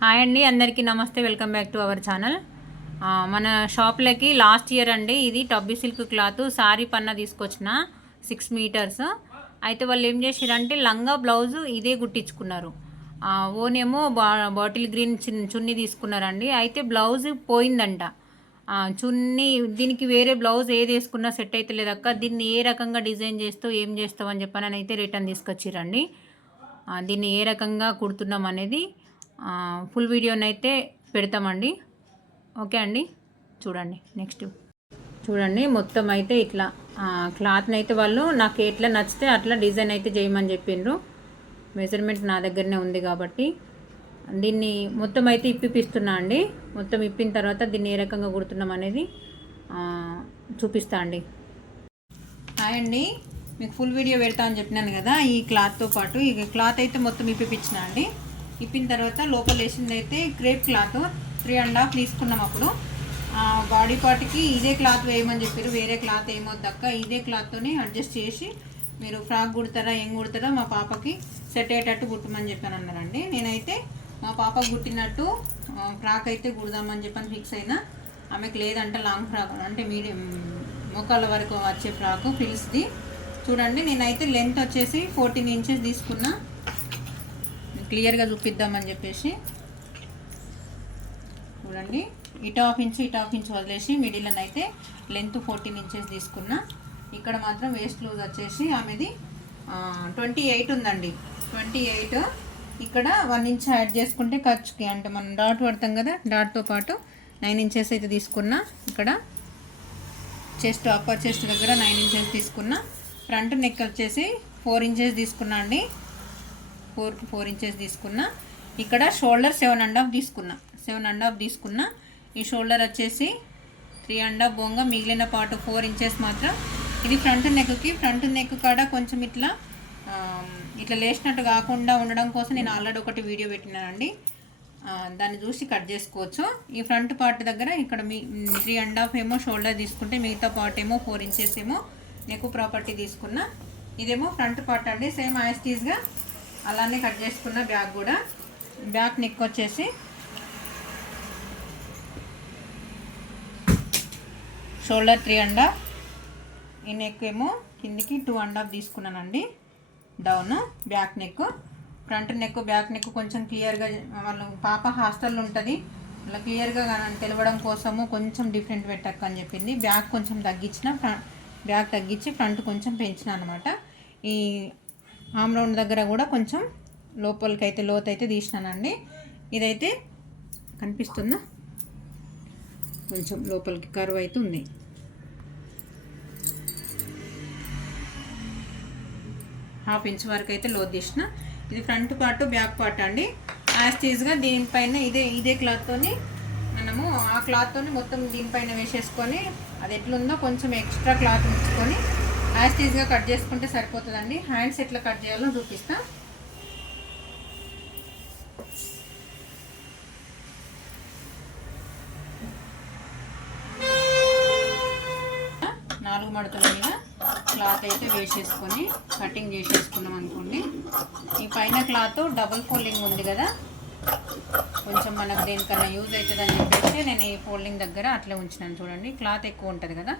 Hi అండి అందరికీ నమస్తే welcome back to our channel. మన షాప్లోకి లాస్ట్ ఇయర్ అండి ఇది టబ్బీ సిల్క్ క్లాత్ సారీ పన్న తీసుకొచ్చిన సిక్స్ మీటర్స్ అయితే వాళ్ళు ఏం చేసారంటే లంగా బ్లౌజ్ ఇదే కుట్టించుకున్నారు. ఓనేమో బా బాటిల్ గ్రీన్ చిన్ చున్నీ తీసుకున్నారండి. అయితే బ్లౌజ్ పోయిందంట. చున్నీ దీనికి వేరే బ్లౌజ్ ఏది వేసుకున్నా సెట్ అయితే లేదక్క దీన్ని ఏ రకంగా డిజైన్ చేస్తావు ఏం చేస్తావు అని చెప్పి అయితే రిటర్న్ తీసుకొచ్చిరండి. దీన్ని ఏ రకంగా కుడుతున్నాం అనేది ఫుల్ వీడియోనైతే పెడతామండి. ఓకే అండి? చూడండి నెక్స్ట్ చూడండి మొత్తం అయితే ఇట్లా క్లాత్ని అయితే వాళ్ళు నాకు ఎట్లా నచ్చితే అట్లా డిజైన్ అయితే చేయమని చెప్పిండ్రు. మెజర్మెంట్ నా దగ్గరనే ఉంది కాబట్టి. దీన్ని మొత్తం అయితే ఇప్పిపిస్తున్నా అండి. మొత్తం ఇప్పిన తర్వాత దీన్ని ఏ రకంగా కుడుతున్నాం అనేది చూపిస్తా అండి. హాయ్ అండి. మీకు ఫుల్ వీడియో పెడతా అని చెప్పినాను కదా ఈ క్లాత్తో పాటు. ఈ క్లాత్ అయితే మొత్తం ఇప్పిపించిన అండి. ఇప్పిన తర్వాత లోపల వేసింది అయితే crepe cloth. Three and half తీసుకున్నాం అప్పుడు. ఆ బాడీ పార్ట్కి ఇదే క్లాత్ వేయమని చెప్పారు. వేరే క్లాత్ ఏమొద్దక్క ఇదే క్లాత్తోనే అడ్జస్ట్ చేసి మీరు ఫ్రాక్ కుడతారా ఏం కుడతారా మా పాపకి సెట్ అయ్యేటట్టు కుట్టమని చెప్పాను అన్నారండి. నేనైతే మా పాపకు కుట్టినట్టు ఫ్రాక్ అయితే కుడదామని చెప్పని ఫిక్స్ అయినా ఆమెకు లేదంట లాంగ్ ఫ్రాక్ అంటే మీడియం మోకాళ్ళ వరకు వచ్చే ఫ్రాక్ ఫిల్స్ది. చూడండి నేనైతే లెంత్ వచ్చేసి ఫోర్టీన్ ఇంచెస్ తీసుకున్నా. క్లియర్గా చూపిద్దామని చెప్పేసి చూడండి. ఇటు హాఫ్ ఇంచు ఇటు హాఫ్ ఇంచు వదిలేసి మిడిల్ అయితే లెంత్ ఫోర్టీన్ ఇంచెస్ తీసుకున్నా. ఇక్కడ మాత్రం వేస్ట్ లూజ్ వచ్చేసి ఆమెది ట్వంటీ ఎయిట్ ఉందండి. ట్వంటీ ఎయిట్ ఇక్కడ వన్ ఇంచ్ యాడ్ చేసుకుంటే ఖర్చుకి అంటే మనం డాట్ పడతాం కదా డాట్తో పాటు నైన్ ఇంచెస్ అయితే తీసుకున్నా ఇక్కడ. చెస్ట్ అప్పర్ చెస్ట్ దగ్గర నైన్ ఇంచెస్ తీసుకున్నా. ఫ్రంట్ నెక్ వచ్చేసి ఫోర్ ఇంచెస్ తీసుకున్నా అండి. ఫోర్ ఫోర్ ఇంచెస్ తీసుకున్నా. ఇక్కడ షోల్డర్ సెవెన్ అండ్ హాఫ్ తీసుకున్నా. సెవెన్ అండ్ హాఫ్ తీసుకున్నా. ఈ షోల్డర్ వచ్చేసి త్రీ అండ్ హాఫ్ బొంగ మిగిలిన పార్ట్ ఫోర్ ఇంచెస్ మాత్రం. ఇది ఫ్రంట్ నెక్కి ఫ్రంట్ నెక్ కాడ కొంచెం ఇట్లా ఇట్లా లేచినట్టు కాకుండా ఉండడం కోసం నేను ఆల్రెడీ ఒకటి వీడియో పెట్టినానండి. దాన్ని చూసి కట్ చేసుకోవచ్చు. ఈ ఫ్రంట్ పార్ట్ దగ్గర ఇక్కడ మీ త్రీ అండ్ హాఫ్ ఏమో షోల్డర్ తీసుకుంటే మిగతా పార్ట్ ఏమో ఫోర్ ఇంచెస్ ఏమో నెక్ ప్రాపర్టీ తీసుకున్నా. ఇదేమో ఫ్రంట్ పార్ట్ అండి. సేమ్ యాస్టీస్గా అలానే కట్ చేసుకున్న బ్యాగ్ కూడా. బ్యాక్ నెక్ వచ్చేసి షోల్డర్ త్రీ అండ్ హాఫ్. ఈ నెక్ ఏమో కిందికి టూ అండ్ హాఫ్ తీసుకున్నానండి. Down back neck front neck back neck కొంచెం క్లియర్గా వాళ్ళు పాప హాస్టల్లో ఉంటుంది. అలా క్లియర్గా తెలవడం కోసము కొంచెం డిఫరెంట్ పెట్టక్క అని చెప్పింది. బ్యాక్ కొంచెం తగ్గించిన ఫ్రంట్ బ్యాక్ తగ్గించి ఫ్రంట్ కొంచెం పెంచిన అనమాట ఈ ఆమ్ రౌండ్ దగ్గర కూడా కొంచెం లోపలికి అయితే లోతు అయితే తీసినానండి. ఇదైతే కనిపిస్తుందా కొంచెం లోపలికి కరువు అయితే ఉంది. హాఫ్ ఇంచ్ వరకు అయితే లోతు తీసిన. ఇది ఫ్రంట్ పార్ట్ బ్యాక్ పార్ట్ అండి. యాస్టీజ్గా దీనిపైన ఇదే ఇదే క్లాత్తోని మనము ఆ క్లాత్తోని మొత్తం దీనిపైన వేసేసుకొని అది ఎట్లుందో కొంచెం ఎక్స్ట్రా క్లాత్ ఉంచుకొని యాస్టీజ్గా కట్ చేసుకుంటే సరిపోతుందండి. హ్యాండ్స్ ఎట్లా కట్ చేయాలో చూపిస్తా. నాలుగు మడతల మీద క్లాత్ అయితే వేసేసుకొని కటింగ్ చేసేసుకున్నాం అనుకోండి. ఈ పైన క్లాత్ డబుల్ ఫోల్డింగ్ ఉంది కదా. కొంచెం మనకు దేనికన్నా యూజ్ అవుతుందని చెప్పేసి నేను ఈ ఫోల్డింగ్ దగ్గర అట్లే ఉంచినాను చూడండి. క్లాత్ ఎక్కువ ఉంటుంది కదా.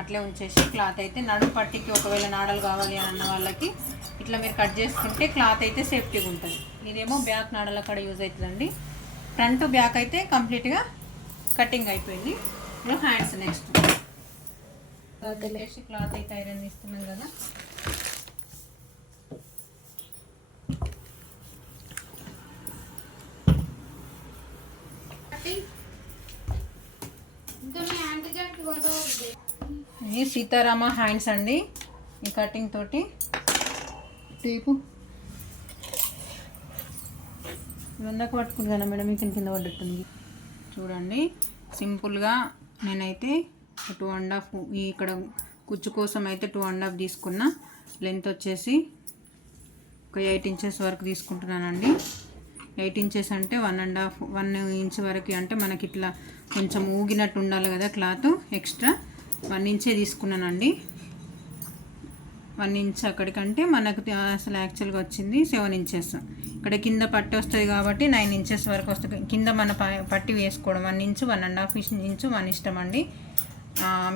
అట్లే ఉంచేసి క్లాత్ అయితే నడుము పట్టికి ఒకవేళ నాడలు కావాలి అన్న వాళ్ళకి ఇట్లా మీరు కట్ చేసుకుంటే క్లాత్ అయితే సేఫ్టీగా ఉంటుంది. ఇదేమో బ్యాక్ నాడల కాడ యూజ్ అవుతుందండి. ఫ్రంట్ బ్యాక్ అయితే కంప్లీట్గా కటింగ్ అయిపోయింది. ఇప్పుడు హ్యాండ్స్ నెక్స్ట్. క్లాత్ అయితే ఐరన్ ఇస్తున్నాం కదా. ఇది సీతారామ హ్యాండ్స్ అండి. ఈ కటింగ్ తోటి. టీపు. వందకు పట్టుకుంది కదా మేడం మీకు కింద పడ్డట్టుంది. చూడండి సింపుల్గా నేనైతే టూ అండ్ హాఫ్ ఈ ఇక్కడ కుచ్చు కోసం అయితే టూ అండ్ హాఫ్ తీసుకున్నా. లెంత్ వచ్చేసి ఒక ఎయిట్ ఇంచెస్ వరకు తీసుకుంటున్నానండి. ఎయిట్ ఇంచెస్ అంటే one and half one inch వరకు అంటే మనకి ఇట్లా కొంచెం ఊగినట్టు ఉండాలి కదా క్లాత్ ఎక్స్ట్రా. వన్ ఇంచే తీసుకున్నానండి. వన్ ఇంచ్ అక్కడికంటే మనకు అసలు యాక్చువల్గా వచ్చింది సెవెన్ ఇంచెస్ ఇక్కడ కింద పట్టి వస్తుంది కాబట్టి నైన్ ఇంచెస్ వరకు వస్తుంది. కింద మన ప- పట్టి వేసుకోవడం. One inch one and half inch మన ఇష్టం అండి.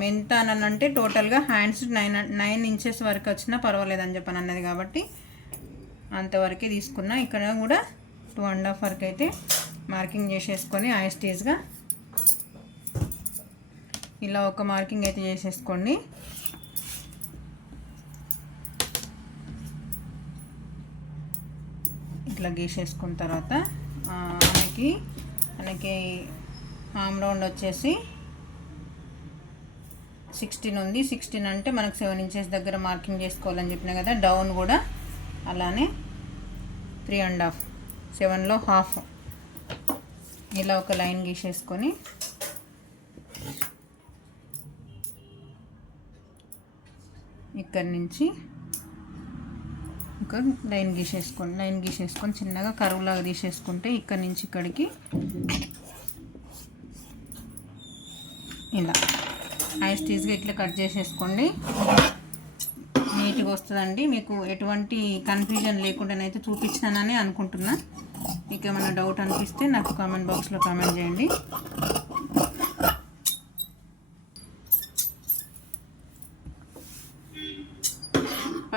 ఎంత అని అంటే టోటల్గా హ్యాండ్స్ నైన్ నైన్ ఇంచెస్ వరకు వచ్చినా పర్వాలేదు అని చెప్పని అన్నది కాబట్టి అంతవరకే తీసుకున్నా. ఇక్కడ కూడా టూ అండ్ హాఫ్ వరకు అయితే మార్కింగ్ చేసేసుకొని ఆ స్టేజ్గా ఇలా ఒక మార్కింగ్ అయితే చేసేసుకోండి. ఇట్లా గీసేసుకున్న తర్వాత మనకి మనకి ఆమ్ రౌండ్ వచ్చేసి సిక్స్టీన్ ఉంది. సిక్స్టీన్ అంటే మనకు సెవెన్ ఇంచెస్ దగ్గర మార్కింగ్ చేసుకోవాలని చెప్పిన కదా డౌన్ కూడా అలానే త్రీ అండ్ హాఫ్ సెవెన్లో హాఫ్. ఇలా ఒక లైన్ గీసేసుకొని ఇక్కడి నుంచి ఒక లైన్ గీసేసుకోండి లైన్ గీసేసుకొని చిన్నగా కరువులాగా తీసేసుకుంటే ఇక్కడి నుంచి ఇక్కడికి ఇలా. ఐస్టీస్గా ఇట్లా కట్ చేసేసుకోండి. నీట్గా వస్తుందండి. మీకు ఎటువంటి కన్ఫ్యూజన్ లేకుండానైతే చూపించానని అనుకుంటున్నా. మీకు ఏమైనా డౌట్ అనిపిస్తే నాకు కామెంట్ బాక్స్లో కామెంట్ చేయండి.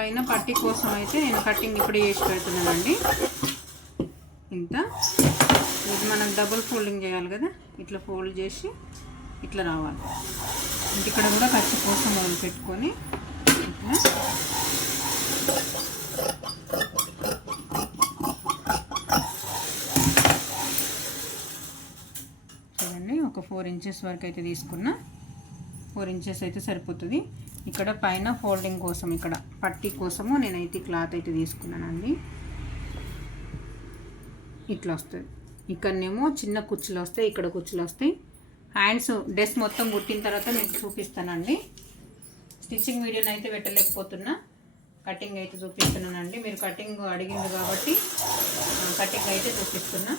పైన పట్టి కోసం అయితే నేను కటింగ్ ఇప్పుడు చేసి పెడుతున్నానండి. ఇంత. ఇది మనం డబుల్ ఫోల్డింగ్ చేయాలి కదా? ఇట్లా ఫోల్డ్ చేసి ఇట్లా రావాలి. ఇంక ఇక్కడ కూడా ఖర్చు కోసం మొదలు పెట్టుకొని ఇట్లా. చూడండి ఒక ఫోర్ ఇంచెస్ వరకు అయితే తీసుకున్నా. ఫోర్ ఇంచెస్ అయితే సరిపోతుంది. ఇక్కడ పైన ఫోల్డింగ్ కోసం ఇక్కడ పట్టీ కోసము నేనైతే క్లాత్ అయితే తీసుకున్నానండి. ఇట్లా వస్తుంది. ఇక్కడనేమో చిన్న కుచ్చులు వస్తాయి ఇక్కడ కుచ్చులు వస్తాయి. హ్యాండ్స్ డ్రెస్ మొత్తం కుట్టిన తర్వాత మీకు చూపిస్తానండి. స్టిచ్చింగ్ వీడియోని అయితే పెట్టలేకపోతున్నా. కటింగ్ అయితే చూపిస్తున్నానండి. మీరు కటింగ్ అడిగింది కాబట్టి కటింగ్ అయితే చూపిస్తున్నా.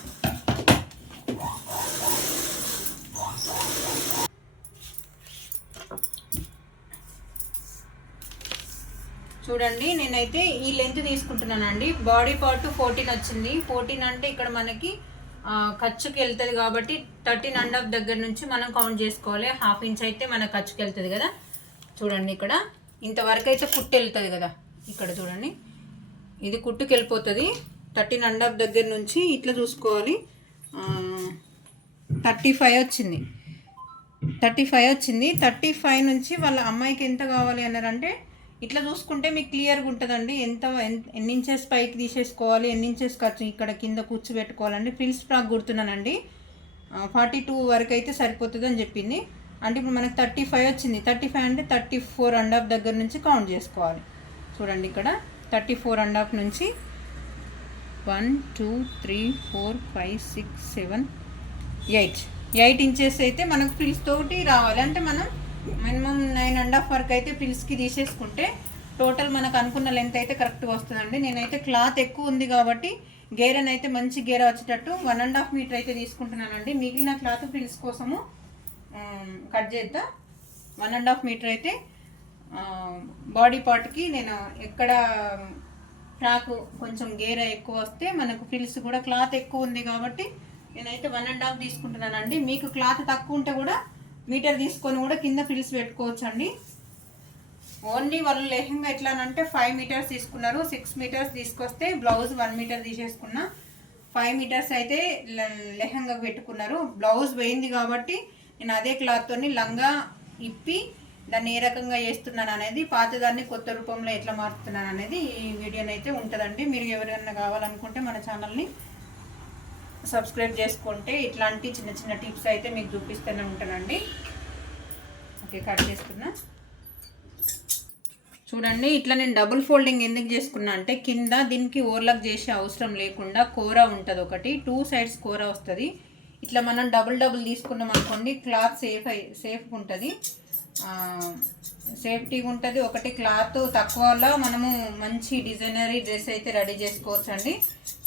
చూడండి నేనైతే ఈ లెంత్ తీసుకుంటున్నానండి. బాడీ పార్ట్ ఫోర్టీన్ వచ్చింది. ఫోర్టీన్ అంటే ఇక్కడ మనకి ఖర్చుకి వెళ్తుంది కాబట్టి థర్టీన్ అండ్ హాఫ్ దగ్గర నుంచి మనం కౌంట్ చేసుకోవాలి. హాఫ్ ఇంచ్ అయితే మన ఖర్చుకి వెళ్తుంది కదా. చూడండి ఇక్కడ. ఇంతవరకు అయితే కుట్టు వెళ్తుంది కదా. ఇక్కడ చూడండి. ఇది కుట్టుకి వెళ్ళిపోతుంది. థర్టీన్ అండ్ హాఫ్ దగ్గర నుంచి ఇట్లా చూసుకోవాలి. థర్టీ ఫైవ్ వచ్చింది. థర్టీ ఫైవ్ వచ్చింది. థర్టీ ఫైవ్ నుంచి వాళ్ళ అమ్మాయికి ఎంత కావాలి అన్నారంటే ఇట్లా చూసుకుంటే మీకు క్లియర్గా ఉంటుందండి. ఎంత ఎన్ని ఇంచెస్ పైకి తీసేసుకోవాలి ఎన్ని ఇంచెస్ ఖర్చు ఇక్కడ కింద కూర్చోబెట్టుకోవాలండి ఫ్రిల్స్ ఫ్రాక్ కుడుతున్నానండి ఫార్టీ టూ వరకు అయితే సరిపోతుంది అని చెప్పింది. అంటే ఇప్పుడు మనకి థర్టీ ఫైవ్ వచ్చింది. థర్టీ ఫైవ్ అంటే థర్టీ ఫోర్ అండ్ హాఫ్ దగ్గర నుంచి కౌంట్ చేసుకోవాలి. చూడండి ఇక్కడ. థర్టీ ఫోర్ అండ్ హాఫ్ నుంచి one two three four five six seven eight eight inches అయితే మనకు ఫ్రిల్స్ తోటి రావాలి. అంటే మనం మినిమం నైన్ అండ్ హాఫ్ వరకు అయితే ఫ్రిల్స్కి తీసేసుకుంటే టోటల్ మనకు అనుకున్న లెంత్ అయితే కరెక్ట్గా వస్తుందండి. నేనైతే క్లాత్ ఎక్కువ ఉంది కాబట్టి గేరన్ అయితే మంచి గేర వచ్చేటట్టు వన్ అండ్ హాఫ్ మీటర్ అయితే తీసుకుంటున్నానండి. మిగిలిన క్లాత్ ఫ్రిల్స్ కోసము కట్ చేద్దాం? వన్ అండ్ హాఫ్ మీటర్ అయితే బాడీ పార్ట్కి నేను ఎక్కడ ఫ్రాక్ కొంచెం గేర ఎక్కువ వస్తే మనకు ఫ్రిల్స్ కూడా క్లాత్ ఎక్కువ ఉంది కాబట్టి నేనైతే వన్ అండ్ హాఫ్ తీసుకుంటున్నానండి. మీకు క్లాత్ తక్కువ ఉంటే కూడా మీటర్ తీసుకొని కూడా కింద ఫిల్స్ పెట్టుకోవచ్చు అండి ఓన్లీ వాళ్ళు లెహంగా ఎట్లా అంటే ఫైవ్ మీటర్స్ తీసుకున్నారు. సిక్స్ మీటర్స్ తీసుకొస్తే బ్లౌజ్ వన్ మీటర్ తీసేసుకున్నా. ఫైవ్ మీటర్స్ అయితే లె- లెహంగా పెట్టుకున్నారు. బ్లౌజ్ పోయింది కాబట్టి నేను అదే క్లాత్తోని లంగా ఇప్పి దాన్ని ఏ రకంగా చేస్తున్నాను అనేది పాతదాన్ని కొత్త రూపంలో ఎట్లా మారుతున్నాను అనేది ఈ వీడియోని అయితే ఉంటుందండి. మీరు ఎవరైనా కావాలనుకుంటే మన ఛానల్ని సబ్స్క్రైబ్ చేసుకుంటే ఇట్లాంటి చిన్న చిన్న టిప్స్ అయితే మీకు చూపిస్తూనే ఉంటానండి. ఓకే కట్ చేసుకున్నా. చూడండి ఇట్లా నేను డబుల్ ఫోల్డింగ్ ఎందుకు చేసుకున్నా అంటే కింద దీనికి ఓవర్లాక్ చేసే అవసరం లేకుండా కూర ఉంటుంది ఒకటి టూ సైడ్స్ కూర వస్తుంది. ఇట్లా మనం డబుల్ డబుల్ తీసుకున్నాం అనుకోండి క్లాత్ సేఫ్ అయి సేఫ్గా ఉంటుంది. సేఫ్టీగా ఉంటుంది. ఒకటి క్లాత్ తక్కువలో మనము మంచి డిజైనరీ డ్రెస్ అయితే రెడీ చేసుకోవచ్చు అండి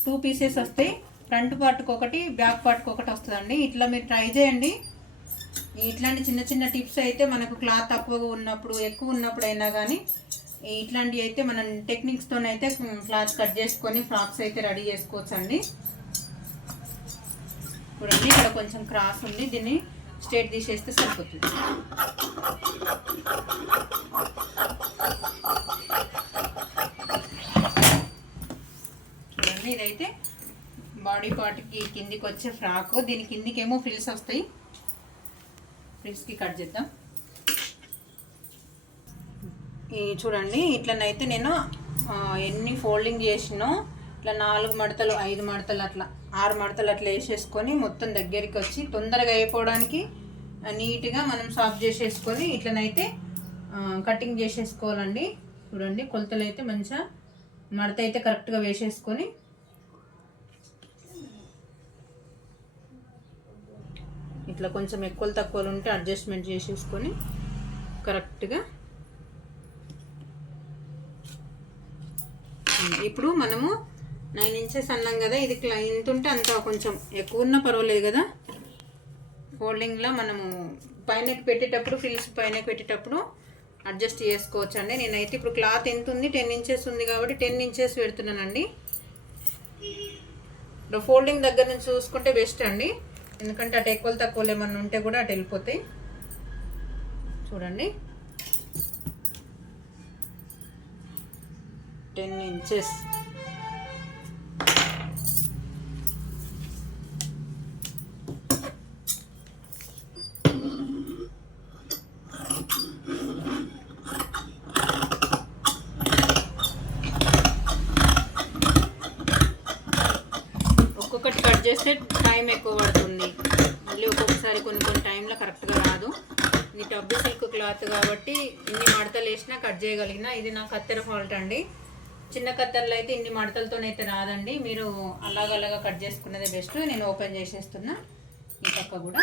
టూ పీసెస్ వస్తాయి. ఫ్రంట్ పార్ట్కి ఒకటి బ్యాక్ పార్ట్కి ఒకటి వస్తుందండి. ఇట్లా మీరు ట్రై చేయండి. ఇట్లాంటి చిన్న చిన్న టిప్స్ అయితే మనకు క్లాత్ తక్కువగా ఉన్నప్పుడు ఎక్కువ ఉన్నప్పుడు అయినా కానీ ఇట్లాంటివి అయితే మనం టెక్నిక్స్తో అయితే క్లాత్ కట్ చేసుకొని ఫ్రాక్స్ అయితే రెడీ చేసుకోవచ్చు అండి చూడండి ఇక్కడ కొంచెం క్రాస్ ఉంది. దీన్ని స్ట్రేట్ తీసేస్తే సరిపోతుంది. చూడండి ఇదైతే బాడీ పార్ట్కి కిందికి వచ్చే ఫ్రాక్. దీని కిందికేమో ఫ్రిల్స్ వస్తాయి. ఫ్రిల్స్కి కట్ చేద్దాం. ఈ చూడండి ఇట్లనైతే నేను ఎన్ని ఫోల్డింగ్ చేసినో ఇట్లా నాలుగు మడతలు ఐదు మడతలు అట్లా ఆరు మడతలు అట్లా వేసేసుకొని మొత్తం దగ్గరికి వచ్చి తొందరగా అయిపోవడానికి నీట్గా మనం సాఫ్ చేసేసుకొని ఇట్లనైతే కటింగ్ చేసేసుకోవాలండి. చూడండి కొలతలు అయితే మంచిగా మడత అయితే కరెక్ట్గా వేసేసుకొని ఇట్లా కొంచెం ఎక్కువ తక్కువలు ఉంటే అడ్జస్ట్మెంట్ చేసేసుకొని కరెక్ట్గా ఇప్పుడు మనము నైన్ ఇంచెస్ అన్నాం కదా ఇది క్లా- ఇంత ఉంటే అంత కొంచెం ఎక్కువ ఉన్నా పర్వాలేదు కదా. ఫోల్డింగ్లో మనము పైనకి పెట్టేటప్పుడు ఫిల్స్ పైనకి పెట్టేటప్పుడు అడ్జస్ట్ చేసుకోవచ్చు అండి నేనైతే ఇప్పుడు క్లాత్ ఎంత ఉంది? టెన్ ఇంచెస్ ఉంది కాబట్టి టెన్ ఇంచెస్ పెడుతున్నానండి. ఇప్పుడు ఫోల్డింగ్ దగ్గర నుంచి చూసుకుంటే బెస్ట్ అండి. ఎందుకంటే అటు ఎక్కువ తక్కువలు ఏమన్నా ఉంటే కూడా అటు వెళ్ళిపోతాయి. చూడండి. Ten inches. ఒక్కొక్కటి కట్ చేస్తే టైం ఎక్కువ పడుతుంది మళ్ళీ ఒక్కొక్కసారి కొన్ని కొన్ని టైంలో కరెక్ట్గా రాదు ఇది టబ్బు సిల్క్ క్లాత్ కాబట్టి ఇన్ని చేసినా కట్ చేయగలిగిన ఇది నా కత్తెర ఫాల్ట్ అండి. చిన్న కత్తెరలు అయితే ఇన్ని మడతలతోనైతే రాదండి. మీరు అలాగలాగా కట్ చేసుకున్నదే బెస్ట్. నేను ఓపెన్ చేసేస్తున్నా. ఈ పక్క కూడా.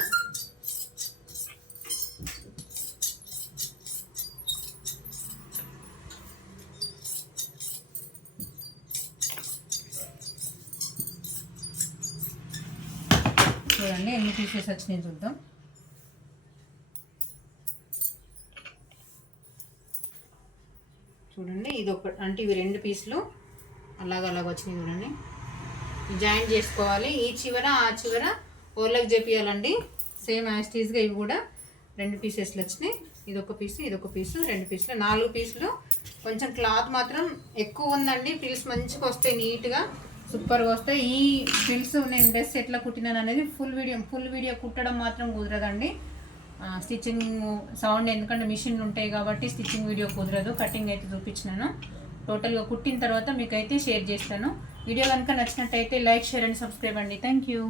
చూడండి ఎన్ని పీసెస్ వచ్చినాయి చూద్దాం. చూడండి ఇది ఒక అంటే ఇవి రెండు పీసులు. అలాగ అలాగ వచ్చినాయి చూడండి. జాయింట్ చేసుకోవాలి. ఈ చివర ఆ చివర ఓర్లకు చేపియాలండి. సేమ్ యాస్టీస్గా ఇవి కూడా రెండు పీసెస్లు వచ్చినాయి. ఇది ఒక పీసు ఇదొక పీసు రెండు పీసులు నాలుగు పీసులు కొంచెం క్లాత్ మాత్రం ఎక్కువ ఉందండి. పీస్ మంచిగా వస్తాయి నీట్గా సూపర్గా వస్తాయి. ఈ పిల్స్ నేను డ్రెస్ ఎట్లా కుట్టినాను అనేది ఫుల్ వీడియో ఫుల్ వీడియో కుట్టడం మాత్రం కుదరదండి. స్టిచ్చింగ్ సౌండ్ ఎందుకంటే మిషన్ ఉంటాయి కాబట్టి స్టిచ్చింగ్ వీడియో కుదరదు. కటింగ్ అయితే చూపించినాను. టోటల్గా కుట్టిన తర్వాత మీకైతే షేర్ చేస్తాను. వీడియో కనుక నచ్చినట్టయితే లైక్ షేర్ అండ్ సబ్స్క్రైబ్ అండి. Thank you.